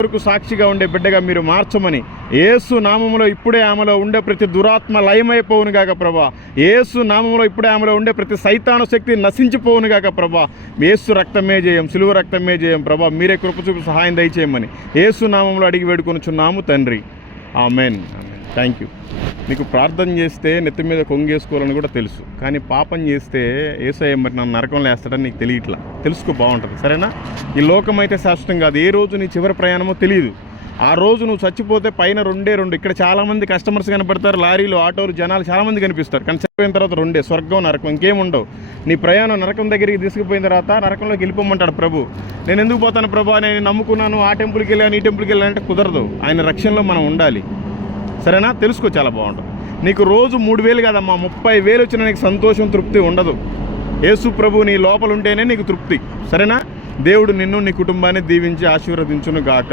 వరకు సాక్షిగా ఉండే బిడ్డగా మీరు మార్చమని, యేసు నామములో ఇప్పుడే ఆమెలో ఉండే ప్రతి దురాత్మ లయమైపోవును గాక ప్రభా. యేసు నామములో ఇప్పుడే ఆమెలో ఉండే ప్రతి సైతాను శక్తి నశించిపోవును గాక ప్రభా. యేసు రక్తమే జయం, సిలువ రక్తమే జయం ప్రభా. మీరే కృప చూపి సహాయం దయచేయమని యేసు నామములో అడిగి వేడుకొనుచున్నాము తండ్రి. ఆమెన్. Thank you. నీకు ప్రార్థన చేస్తే నెత్తి మీద కొంగేసుకోవాలని కూడా తెలుసు, కానీ పాపం చేస్తే యేసయ్య మరి నన్ను నరకంలో వేస్తాడని నీకు తెలియట్లా. తెలుసుకో, బాగుంటుంది. సరేనా? ఈ లోకం అయితే శాశ్వతం కాదు. ఏ రోజు నీ చివరి ప్రయాణమో తెలియదు. ఆ రోజు నువ్వు చచ్చిపోతే పైన రెండే. ఇక్కడ చాలామంది కస్టమర్స్ కనపడతారు, లారీలు, ఆటోలు, జనాలు చాలామంది కనిపిస్తారు. కానీ చచ్చిపోయిన తర్వాత రెండే, స్వర్గం, నరకం, ఇంకేముండవు. నీ ప్రయాణం నరకం దగ్గరికి తీసుకుపోయిన తర్వాత నరకంలోకి వెళ్ళిపోమంటాడు ప్రభు. నేను ఎందుకు పోతాను ప్రభు, నేను నమ్ముకున్నాను, ఆ టెంపుల్కి వెళ్ళాను, ఈ టెంపుల్కి వెళ్ళానంటే కుదరదు. ఆయన రక్షణలో మనం ఉండాలి. సరేనా? తెలుసుకో, చాలా బాగుంటుంది. నీకు రోజు 3,000 కాదమ్మా, 30,000 వచ్చినా నీకు సంతోషం, తృప్తి ఉండదు. యేసు ప్రభు నీ లోపల ఉంటేనే నీకు తృప్తి. సరేనా? దేవుడు నిన్ను, నీ కుటుంబాన్ని దీవించి ఆశీర్వదించును గాక.